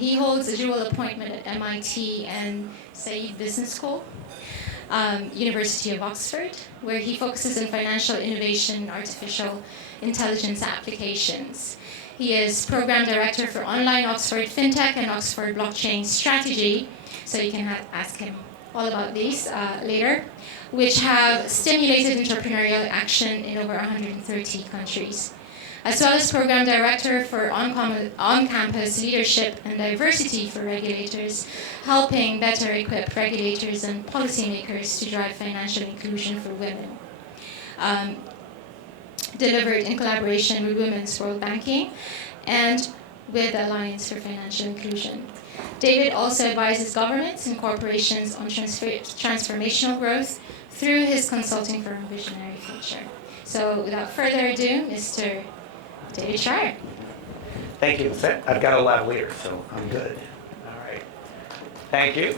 he holds a dual appointment at MIT and Said Business School, University of Oxford, where he focuses on financial innovation and artificial intelligence applications. He is Program Director for Online Oxford Fintech and Oxford Blockchain Strategy, so you can ask him all about these later, which have stimulated entrepreneurial action in over 130 countries. As well as Program Director for on-campus leadership and diversity for regulators, helping better equip regulators and policymakers to drive financial inclusion for women. Delivered in collaboration with Women's World Banking and with the Alliance for Financial Inclusion. David also advises governments and corporations on transformational growth through his consulting firm, Visionary Future. So without further ado, Mr. David Schreier. Thank you. I've got a lavalier, so I'm good. All right. Thank you.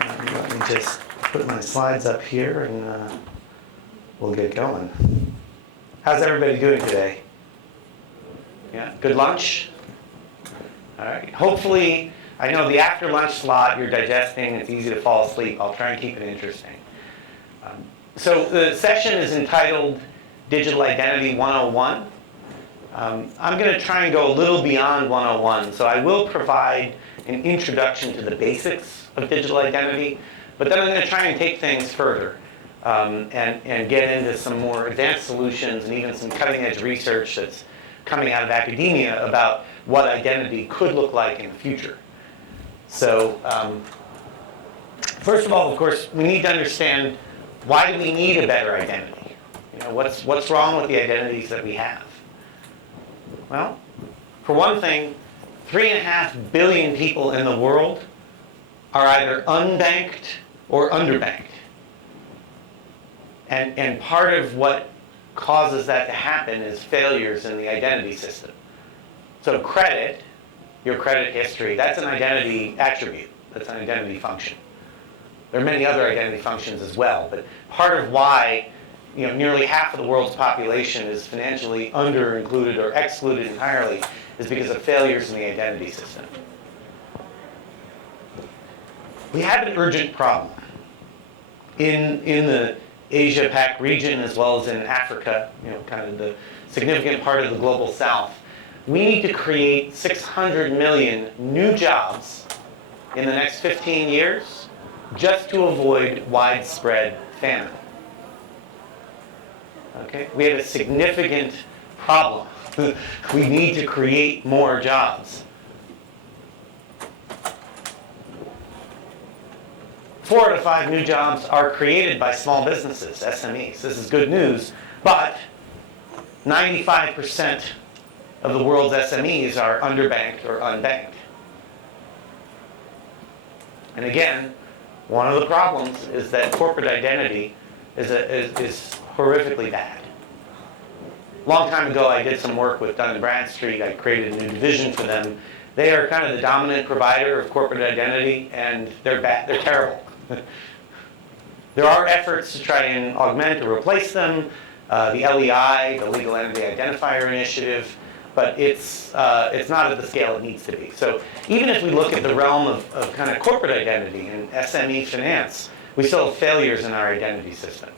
Let me just put my slides up here and we'll get going. How's everybody doing today? Yeah, good lunch? All right. Hopefully, I know the after lunch slot, you're digesting, it's easy to fall asleep. I'll try and keep it interesting. So the session is entitled Digital Identity 101. I'm going to try and go a little beyond 101. So I will provide an introduction to the basics of digital identity, but then I'm going to try and take things further and get into some more advanced solutions and even some cutting-edge research that's coming out of academia about what identity could look like in the future. So first of all, of course, we need to understand, why do we need a better identity? You know, what's wrong with the identities that we have? Well, for one thing, 3.5 billion people in the world are either unbanked or underbanked. And part of what causes that to happen is failures in the identity system. So credit, your credit history, that's an identity attribute. That's an identity function. There are many other identity functions as well, but part of why nearly half of the world's population is financially under-included or excluded entirely is because of failures in the identity system. We have an urgent problem in the Asia-Pac region as well as in Africa, kind of the significant part of the global south. We need to create 600 million new jobs in the next 15 years just to avoid widespread famine. Okay? We have a significant problem. We need to create more jobs. 4 out of 5 new jobs are created by small businesses, SMEs. This is good news, but 95% of the world's SMEs are underbanked or unbanked. And again, one of the problems is that corporate identity is horrifically bad. A long time ago, I did some work with Dun & Bradstreet. I created a new division for them. They are kind of the dominant provider of corporate identity, and they're bad. They're terrible. There are efforts to try and augment or replace them. The LEI, the Legal Entity Identifier Initiative, but it's not at the scale it needs to be. So even if we look at the realm of kind of corporate identity and SME finance, we still have failures in our identity system.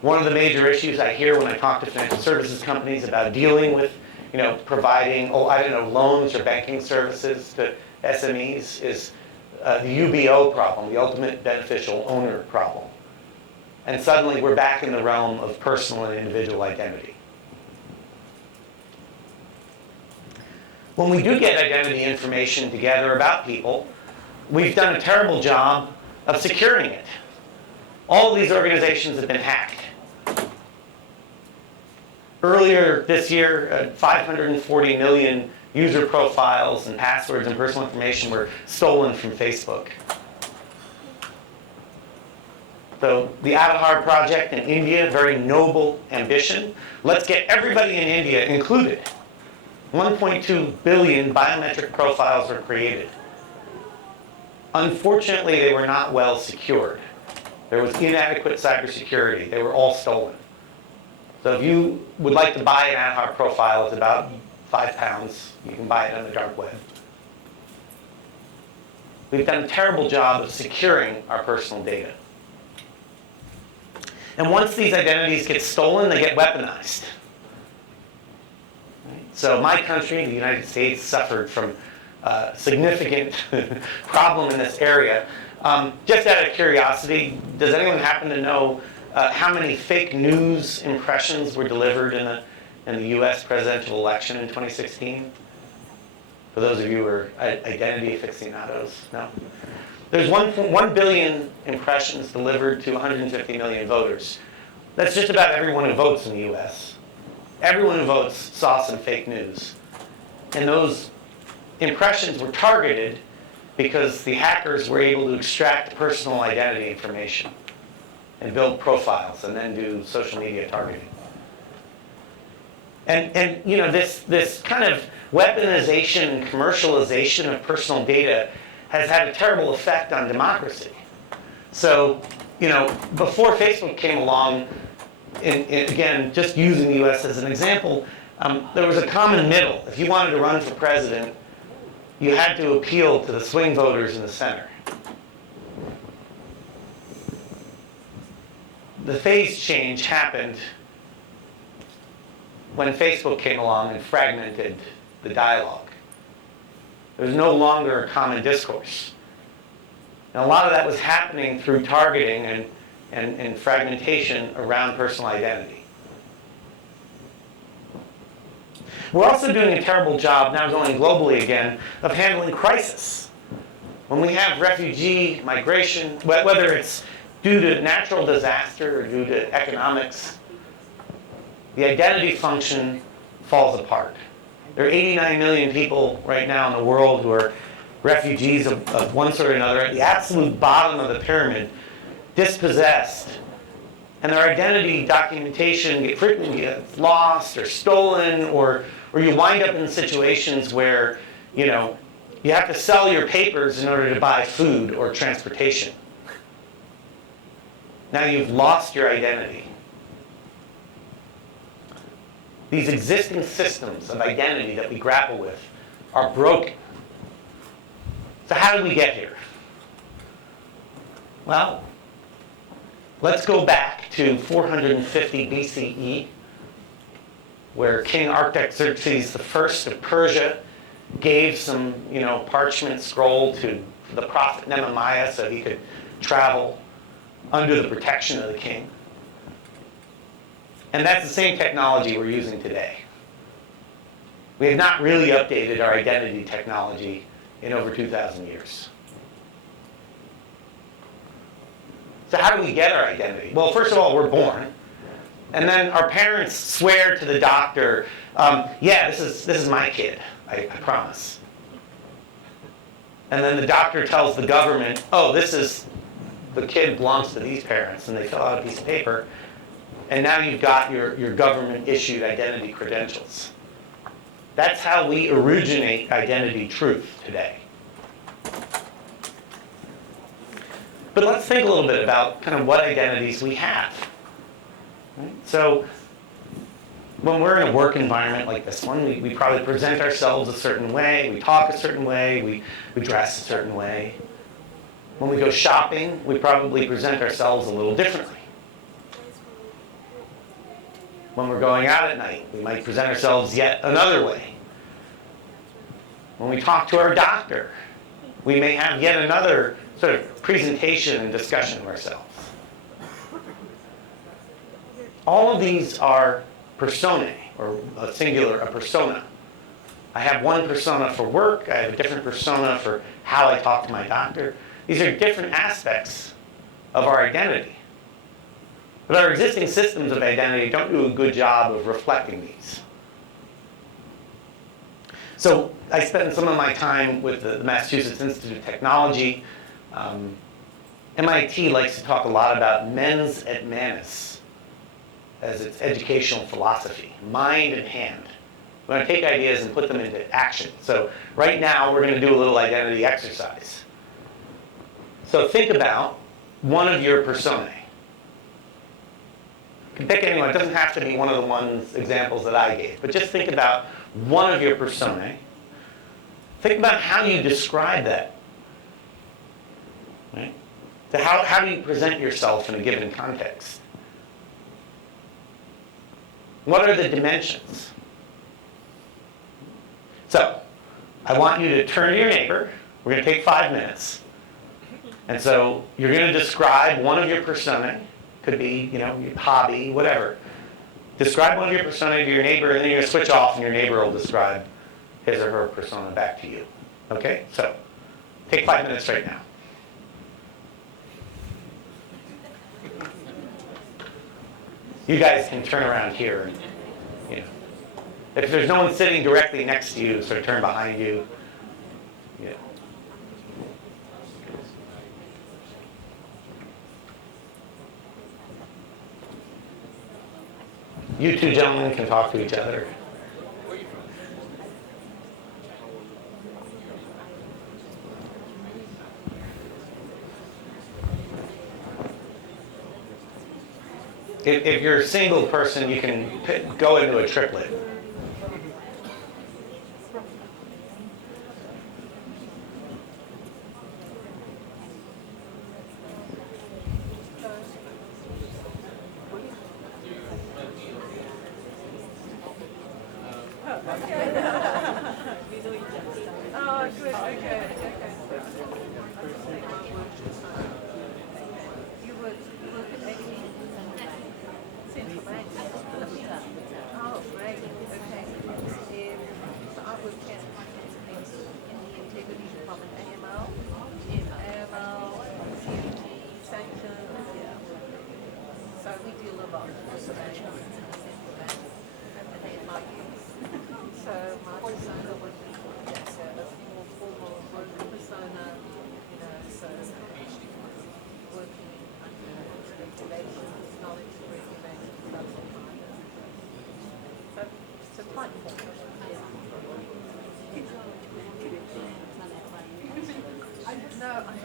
One of the major issues I hear when I talk to financial services companies about dealing with, providing, loans or banking services to SMEs is the UBO problem, the ultimate beneficial owner problem. And suddenly we're back in the realm of personal and individual identity. When we do get identity information together about people, we've done a terrible job of securing it. All of these organizations have been hacked. Earlier this year, 540 million user profiles and passwords and personal information were stolen from Facebook. So the Aadhaar project in India, very noble ambition. Let's get everybody in India included. 1.2 billion biometric profiles were created. Unfortunately, they were not well secured. There was inadequate cybersecurity. They were all stolen. So if you would like to buy an Aadhaar profile, it's about £5. You can buy it on the dark web. we've done a terrible job of securing our personal data. And once these identities get stolen, they get weaponized. So my country, the United States, suffered from a significant problem in this area. Just out of curiosity, does anyone happen to know how many fake news impressions were delivered in the U.S. presidential election in 2016? For those of you who are identity aficionados, no? There's 1 billion impressions delivered to 150 million voters. That's just about everyone who votes in the U.S. Everyone who votes saw some fake news. And those impressions were targeted because the hackers were able to extract personal identity information and build profiles and then do social media targeting. And you know, this kind of weaponization and commercialization of personal data has had a terrible effect on democracy. So, you know, before Facebook came along, and again, just using the US as an example, there was a common middle. If you wanted to run for president, you had to appeal to the swing voters in the center. The phase change happened when Facebook came along and fragmented the dialogue. There was no longer a common discourse. And a lot of that was happening through targeting and fragmentation around personal identity. We're also doing a terrible job, now going globally again, of handling crisis. When we have refugee migration, whether it's due to natural disaster or due to economics, the identity function falls apart. There are 89 million people right now in the world who are refugees of one sort or another, at the absolute bottom of the pyramid, dispossessed. And their identity documentation frequently gets lost or stolen, or you wind up in situations where, you know, you have to sell your papers in order to buy food or transportation. Now you've lost your identity. These existing systems of identity that we grapple with are broken. So how did we get here? Well, let's go back to 450 BCE, where King Artaxerxes I of Persia gave some, you know, parchment scroll to the prophet Nehemiah so he could travel under the protection of the king. And that's the same technology we're using today. We have not really updated our identity technology in over 2,000 years. So how do we get our identity? Well, first of all, we're born. And then our parents swear to the doctor, yeah, this is my kid, I promise. And then the doctor tells the government, oh, the kid belongs to these parents, and they fill out a piece of paper. And now you've got your government-issued identity credentials. That's how we originate identity truth today. But let's think a little bit about kind of what identities we have. Right? So when we're in a work environment like this one, we probably present ourselves a certain way, we talk a certain way, we dress a certain way. When we go shopping, we probably present ourselves a little differently. When we're going out at night, we might present ourselves yet another way. When we talk to our doctor, we may have yet another sort of presentation and discussion of ourselves. All of these are personae, or a singular, a persona. I have one persona for work, I have a different persona for how I talk to my doctor. These are different aspects of our identity. But our existing systems of identity don't do a good job of reflecting these. So I spent some of my time with the Massachusetts Institute of Technology. MIT likes to talk a lot about mens et manus as its educational philosophy, mind and hand. We're going to take ideas and put them into action. So right now we're going to do a little identity exercise. So think about one of your personae. You can pick anyone. It doesn't have to be one of the examples that I gave, but just think about one of your personae. Think about how you describe that. how do you present yourself in a given context? What are the dimensions? So, I want you to turn to your neighbor. We're going to take 5 minutes. And so, you're going to describe one of your personae. Could be, your hobby, whatever. Describe one of your personae to your neighbor, and then you're going to switch off, and your neighbor will describe his or her persona back to you. Okay? So, take 5 minutes right now. You guys can turn around here. And, if there's no one sitting directly next to you, sort of turn behind you. You two gentlemen can talk to each other. If you're a single person, you can go into a triplet.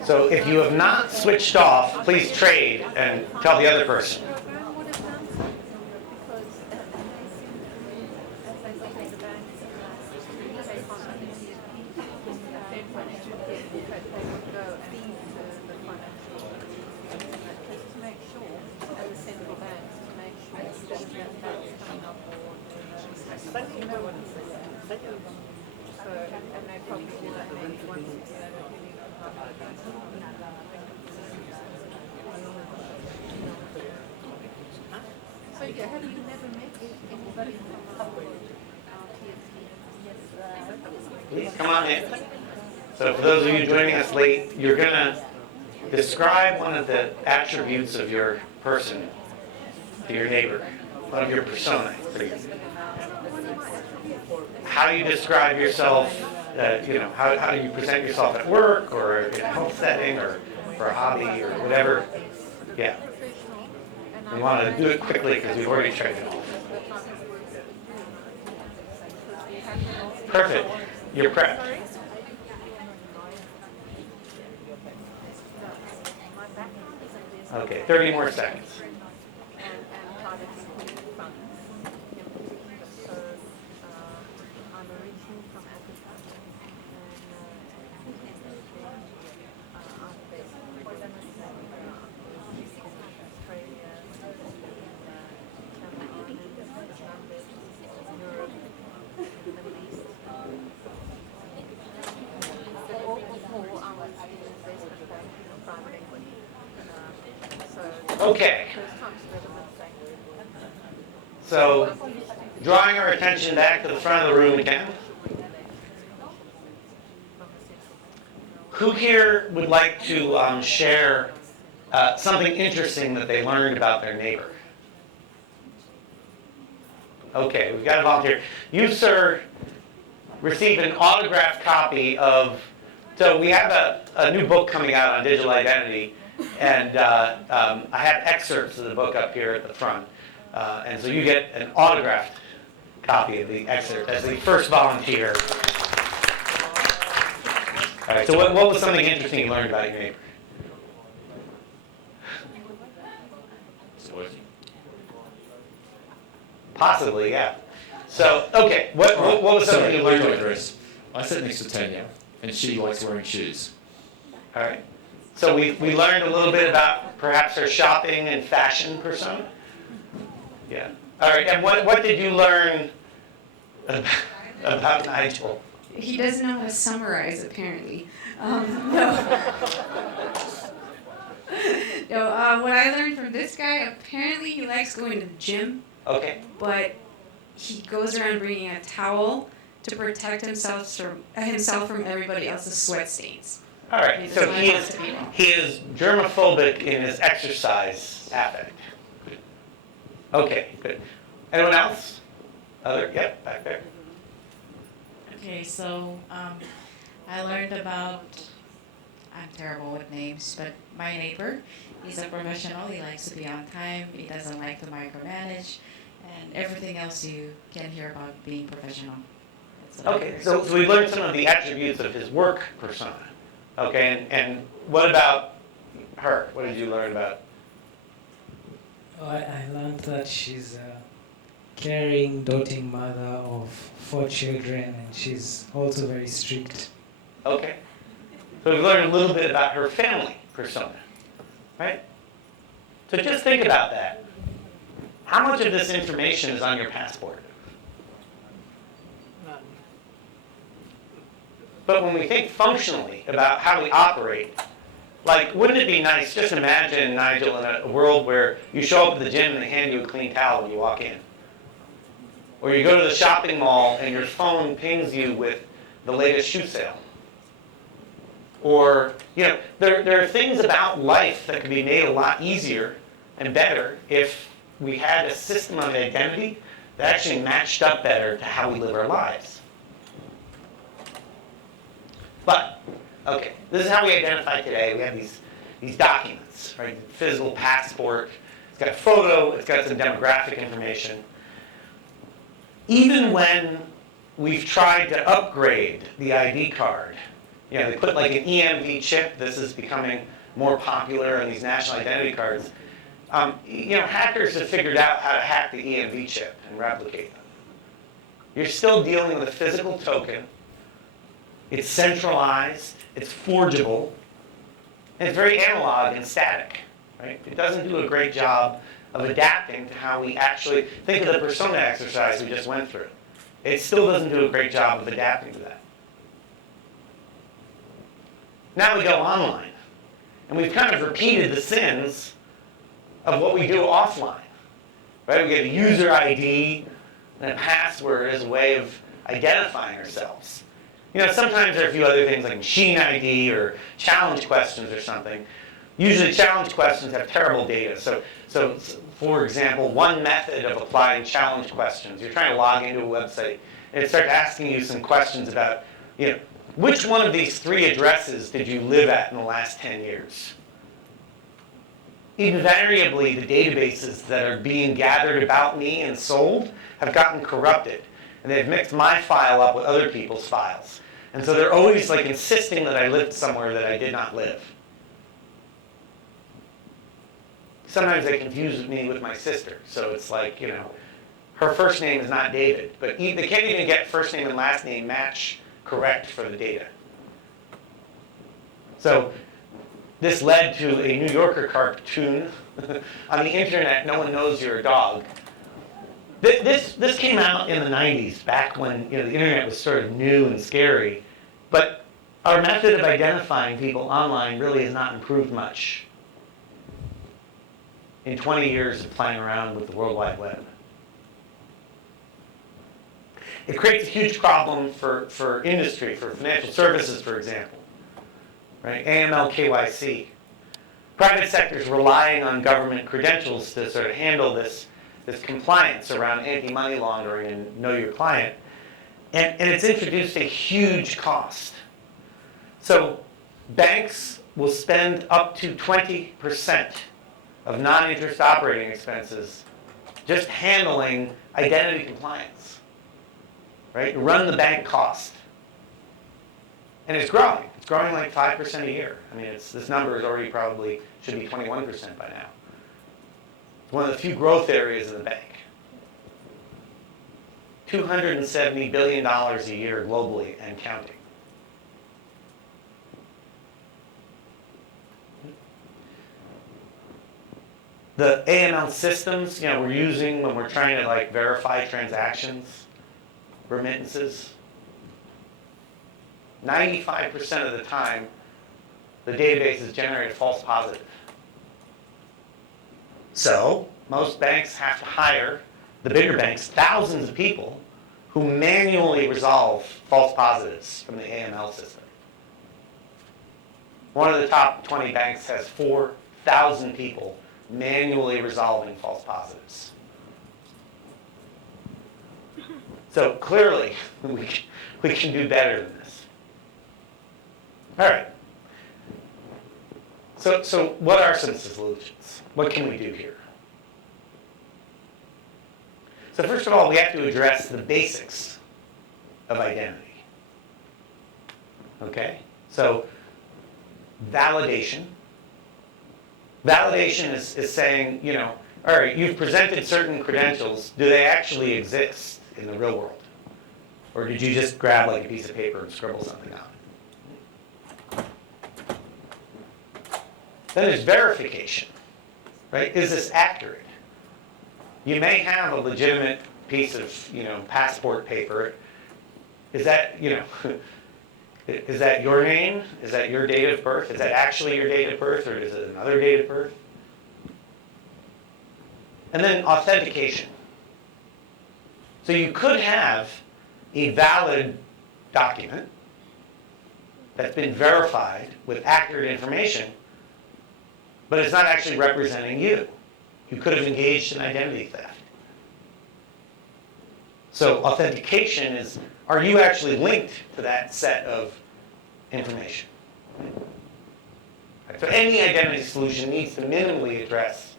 So if you have not switched off, please trade and tell the other person. Have you never met anybody from Please come on in. So for those of you joining us late, you're going to describe one of the attributes of your person to your neighbor, one of your persona. How do you describe yourself? How do you present yourself at work or in a health setting or for a hobby or whatever? Yeah. We want to do it quickly because we've already tried it all. Perfect. You're prepped. Okay, 30 more seconds. Okay. So, drawing our attention back to the front of the room again. Who here would like to share something interesting that they learned about their neighbor? Okay, we've got a volunteer. You, sir, received an autographed copy of, so we have a new book coming out on digital identity, and I have excerpts of the book up here at the front. And so you get an autographed copy of the excerpt as the first volunteer. All right, so what was something interesting you learned about your neighbor? Possibly, yeah. So, okay, what was something you learned about your neighbor? I sit next to Tanya, and she likes wearing shoes. All right. So we learned a little bit about perhaps our shopping and fashion persona. Yeah. All right. And what did you learn about Nigel? He doesn't know how to summarize, apparently. No. No, what I learned from this guy, apparently he likes going to the gym, Okay. but he goes around bringing a towel to protect himself from everybody else's sweat stains. All right. So he is germophobic in his exercise affect. Okay. Good. Anyone else? Other? Yep. Back there. Okay, so I learned about, I'm terrible with names, but my neighbor, he's a professional, he likes to be on time, he doesn't like to micromanage, and everything else you can hear about being professional. Okay, so we learned some of the attributes of his work persona. Okay, and what about her? What did you learn about? I learned that she's a caring, doting mother of 4 children, and she's also very strict. Okay. So we learned a little bit about her family persona, right? So just think about that. How much of this information is on your passport? None. But when we think functionally about how we operate, like, wouldn't it be nice, just imagine, Nigel, in a world where you show up at the gym and they hand you a clean towel when you walk in. Or you go to the shopping mall and your phone pings you with the latest shoe sale. Or, there are things about life that could be made a lot easier and better if we had a system of identity that actually matched up better to how we live our lives. But, okay, this is how we identify today. We have these documents, right? Physical passport. It's got a photo. It's got some demographic information. Even when we've tried to upgrade the ID card, they put like an EMV chip. This is becoming more popular in these national identity cards. Hackers have figured out how to hack the EMV chip and replicate them. You're still dealing with a physical token. It's centralized. It's forgeable. And it's very analog and static. Right? It doesn't do a great job of adapting to how we actually think of the persona exercise we just went through. It still doesn't do a great job of adapting to that. Now we go online, and we've kind of repeated the sins of what we do offline. Right? We get a user ID and a password as a way of identifying ourselves. Sometimes there are a few other things like machine ID or challenge questions or something. Usually challenge questions have terrible data. So for example, one method of applying challenge questions, you're trying to log into a website, and it starts asking you some questions about, which one of these 3 addresses did you live at in the last 10 years? Invariably, the databases that are being gathered about me and sold have gotten corrupted. And they've mixed my file up with other people's files. And so they're always like insisting that I lived somewhere that I did not live. Sometimes they confuse me with my sister. So it's like, her first name is not David. But they can't even get first name and last name match correct for the data. So this led to a New Yorker cartoon. On the internet, no one knows you're a dog. This came out in the 90s, back when the internet was sort of new and scary. But our method of identifying people online really has not improved much in 20 years of playing around with the World Wide Web. It creates a huge problem for industry, for financial services, for example. Right? AML, KYC. Private sector is relying on government credentials to sort of handle this compliance around anti-money laundering and know your client. And it's introduced a huge cost. So banks will spend up to 20% of non-interest operating expenses just handling identity compliance. Right? Run the bank cost. And it's growing. It's growing like 5% a year. I mean, this number is already probably should be 21% by now. It's one of the few growth areas in the bank. $270 billion a year globally and counting. the AML systems, we're using when we're trying to like verify transactions, remittances, 95% of the time, the databases generate a false positive. So most banks have to hire, the bigger banks, thousands of people who manually resolve false positives from the AML system. One of the top 20 banks has 4,000 people manually resolving false positives. So clearly, we can do better than this. All right. So what are some solutions? What can we do here? So first of all, we have to address the basics of identity. Okay? So validation. Validation is saying, all right, you've presented certain credentials. Do they actually exist in the real world? Or did you just grab like a piece of paper and scribble something on? Then there's verification, right? Is this accurate? You may have a legitimate piece of, passport paper. Is that, is that your name? Is that your date of birth? Is that actually your date of birth, or is it another date of birth? And then authentication. So you could have a valid document that's been verified with accurate information, but it's not actually representing you. You could have engaged in identity theft. So authentication is, are you actually linked to that set of information? So any identity solution needs to minimally address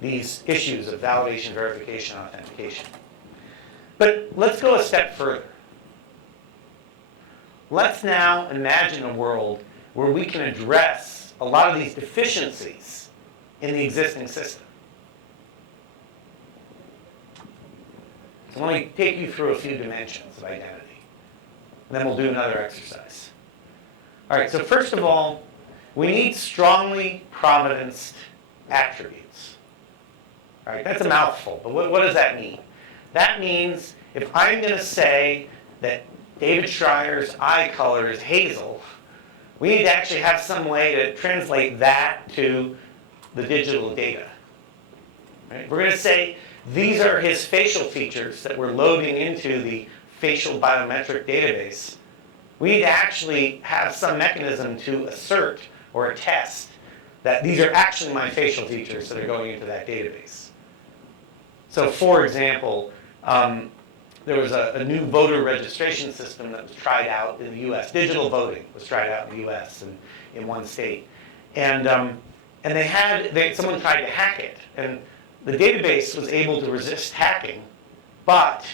these issues of validation, verification, authentication. But let's go a step further. Let's now imagine a world where we can address a lot of these deficiencies in the existing system. So let me take you through a few dimensions of identity, and then we'll do another exercise. All right, so first of all, we need strongly providenced attributes. All right, that's a mouthful, but what does that mean? That means if I'm going to say that David Schreier's eye color is hazel, we need to actually have some way to translate that to the digital data. Right? We're going to say these are his facial features that we're loading into the facial biometric database. We need to actually have some mechanism to assert or attest that these are actually my facial features that are going into that database. So for example, there was a new voter registration system that was tried out in the U.S. Digital voting was tried out in the U.S. in one state. And someone tried to hack it. And the database was able to resist hacking, but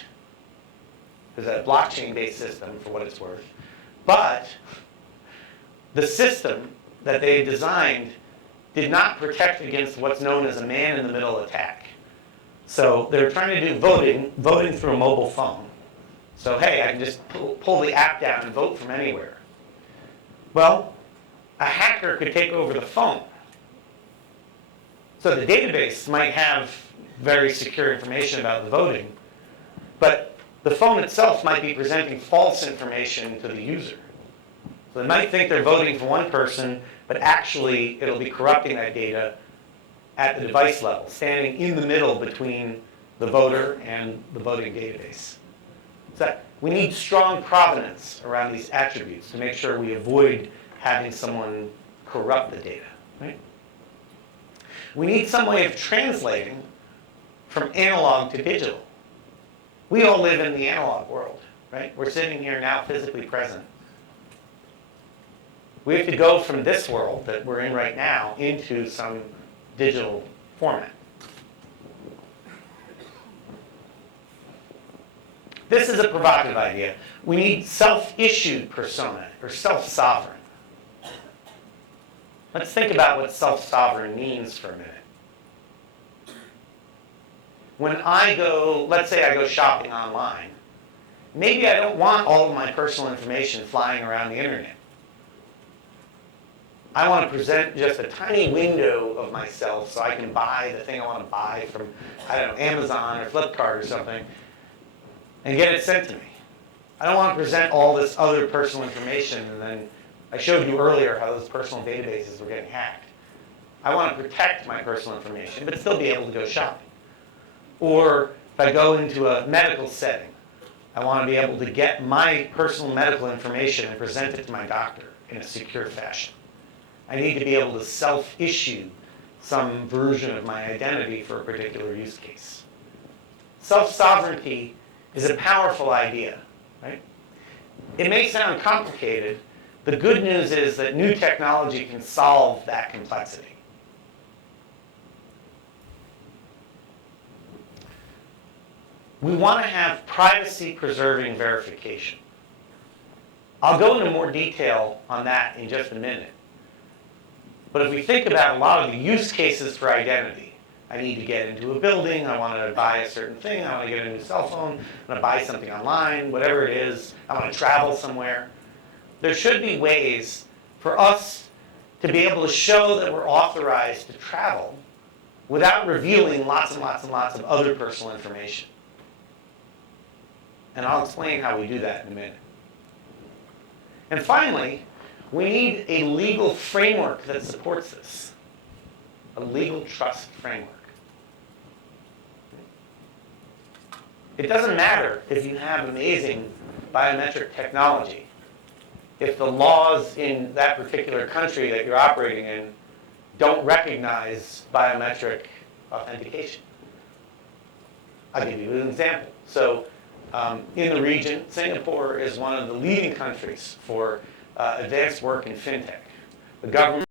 it was a blockchain-based system for what it's worth. But the system that they designed did not protect against what's known as a man-in-the-middle attack. So they're trying to do voting through a mobile phone. So hey, I can just pull the app down and vote from anywhere. Well, a hacker could take over the phone. So the database might have very secure information about the voting, but the phone itself might be presenting false information to the user. So they might think they're voting for one person, but actually it'll be corrupting that data at the device level, standing in the middle between the voter and the voting database. So we need strong provenance around these attributes to make sure we avoid having someone corrupt the data. Right? We need some way of translating from analog to digital. We all live in the analog world, right? We're sitting here now physically present. We have to go from this world that we're in right now into some digital format. This is a provocative idea. We need self-issued persona, or self-sovereign. Let's think about what self-sovereign means for a minute. When I go, let's say I go shopping online, maybe I don't want all of my personal information flying around the internet. I want to present just a tiny window of myself so I can buy the thing I want to buy from, I don't know, Amazon or Flipkart or something, and get it sent to me. I don't want to present all this other personal information, and then I showed you earlier how those personal databases were getting hacked. I want to protect my personal information, but still be able to go shopping. Or if I go into a medical setting, I want to be able to get my personal medical information and present it to my doctor in a secure fashion. I need to be able to self-issue some version of my identity for a particular use case. Self-sovereignty is a powerful idea, right? It may sound complicated. The good news is that new technology can solve that complexity. We want to have privacy-preserving verification. I'll go into more detail on that in just a minute. But if we think about a lot of the use cases for identity, I need to get into a building, I want to buy a certain thing, I want to get a new cell phone, I want to buy something online, whatever it is, I want to travel somewhere. There should be ways for us to be able to show that we're authorized to travel without revealing lots and lots and lots of other personal information. And I'll explain how we do that in a minute. And finally, we need a legal framework that supports this. A legal trust framework. It doesn't matter if you have amazing biometric technology if the laws in that particular country that you're operating in don't recognize biometric authentication. I'll give you an example. So in the region, Singapore is one of the leading countries for advanced work in fintech. The government